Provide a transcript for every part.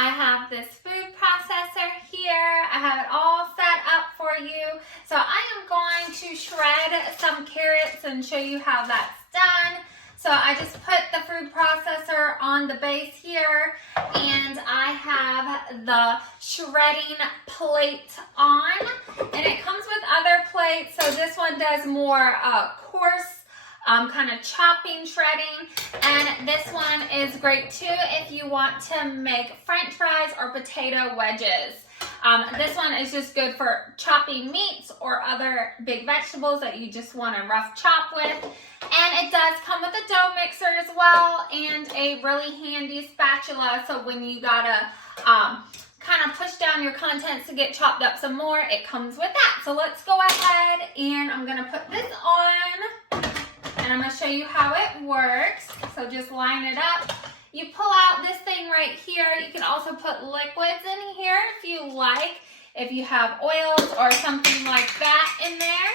I have this food processor here. I have it all set up for you. So I am going to shred some carrots and show you how that's done. So I just put the food processor on the base here, and I have the shredding plate on, and it comes with other plates. So this one does more coarse kind of chopping, shredding, and this one is great too if you want to make French fries or potato wedges. This one is just good for chopping meats or other big vegetables that you just want to rough chop with. And it does come with a dough mixer as well, and a really handy spatula, so when you gotta kind of push down your contents to get chopped up some more, it comes with that. So let's go ahead, and I'm gonna put this on, and I'm gonna show you how it works. So just line it up. You pull out this thing right here. You can also put liquids in here if you like. If you have oils or something like that in there,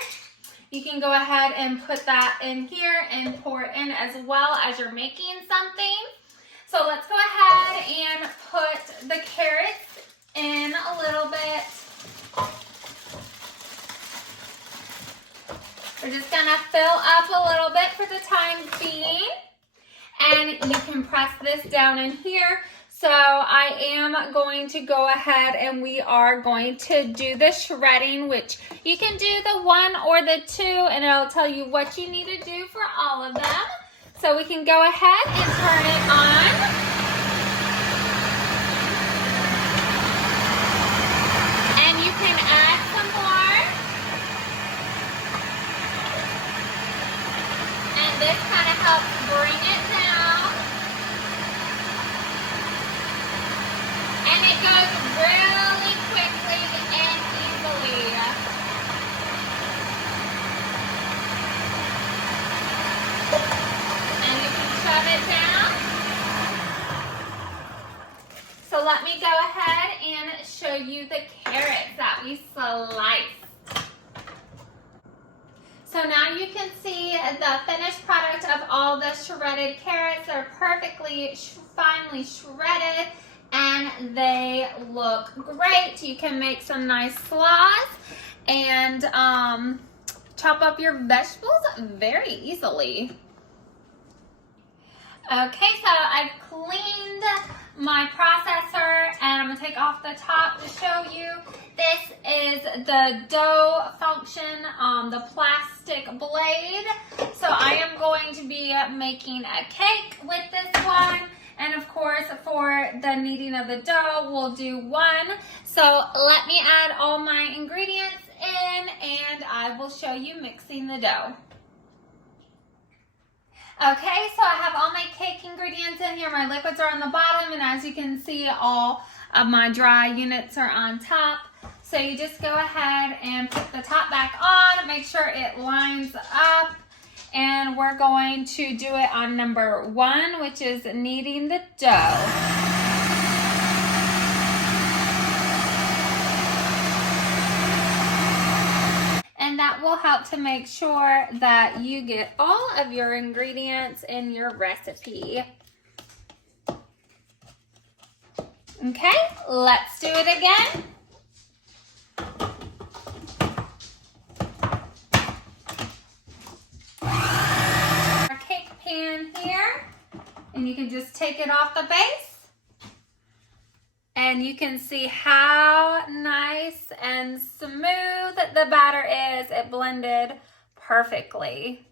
you can go ahead and put that in here and pour it in as well as you're making something. So let's go ahead and put the carrots in a little bit. We're just gonna fill up a little bit for the time being. And you can press this down in here. So I am going to go ahead and we are going to do the shredding, which you can do the 1 or the 2, and it'll tell you what you need to do for all of them. So we can go ahead and turn it on. And you can add some more. And this kind of helps bring it down. And it goes really quickly and easily. And you can shove it down. So let me go ahead and show you the carrots that we sliced. So now you can see the finished product of all the shredded carrots. They're perfectly finely shredded, and they look great. You can make some nice slaws and chop up your vegetables very easily. Okay, so I've cleaned my processor, and I'm gonna take off the top to show you. This is the dough function, the plastic blade. So I am going to be making a cake with this one. And of course, for the kneading of the dough, we'll do 1. So let me add all my ingredients in, and I will show you mixing the dough. Okay, so I have all my cake ingredients in here. My liquids are on the bottom, and as you can see, all of my dry units are on top. So you just go ahead and put the top back on, make sure it lines up. And we're going to do it on number 1, which is kneading the dough. And that will help to make sure that you get all of your ingredients in your recipe. Okay, let's do it again. Here, and you can just take it off the base, and you can see how nice and smooth the batter is. It blended perfectly.